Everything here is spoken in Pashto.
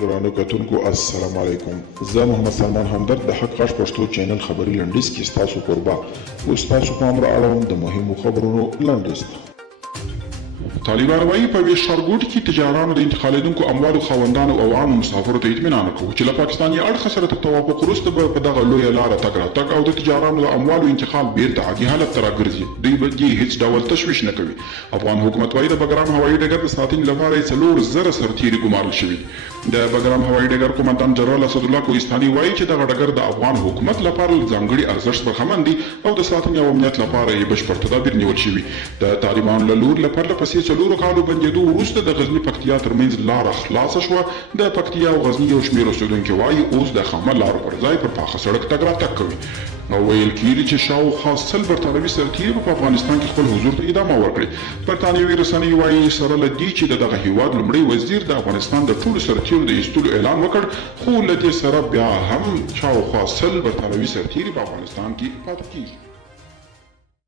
ګرانو کتونکو السلام علیکم. زه محمد سلمان همدرد د حق غږ پښتو چینل خبري لنډیز کې ستاسو کوربه اوس تاسو پام را اړوم د مهمو خبرونو لنډیز ته. طالبان وايي په ویش ښارګوټي کې تجارانو د انتقالېدونکو اموالو خاوندانو او عامو مسافرو ته اطمینان ورکوي چې له پاکستاني اړخ سره تر توافق وروسته به په دغه لویه لاره تګ راتګ او د تجارانو د اموالو انتقال بیرته عادي حالت ته راګرځي. دوی به دې هیڅ ډول تشویش نه کوي. افغان حکومت وايي د بګرام هوایي ډګر د ساتنې لپاره یې 4,000 سرتیري ګمارل شوي. د بګرام هوایي ډګر قومندان جنرال اسدالله کوهستاني وايي چې دغه ډګر د افغان حکومت لپاره ځانګړي ارزښت برخمن دي او د ساتنې او امنیت لپاره یې بشپړ تدابیر نیول شوي. د طالبانو له لوري له پرله پسې 4 کالو بندېدو وروسته د غزني پکتیا ترمنځ لاره خلاصه شوه. د پکتیا او غزني یو شمېر اوسېدونکي وايي اوس د خامه لارو پر ځای پر پاخه سړک تګ راتګ کوي او ویل کېږي چې شاوخوا 100 برتانوي سرتیري په افغانستان کې خپل حضور ته ادامه ورکړي. برتانوي رسنۍ وايي سره له دې چې دغه هیواد لومړی وزیر د افغانستان د ټولو سرتیرو د ایستلو اعلان وکړ، خو له دې سره بیا هم شاوخوا 100 برتانوي سرتیري په افغانستان کې پاتې کېږي.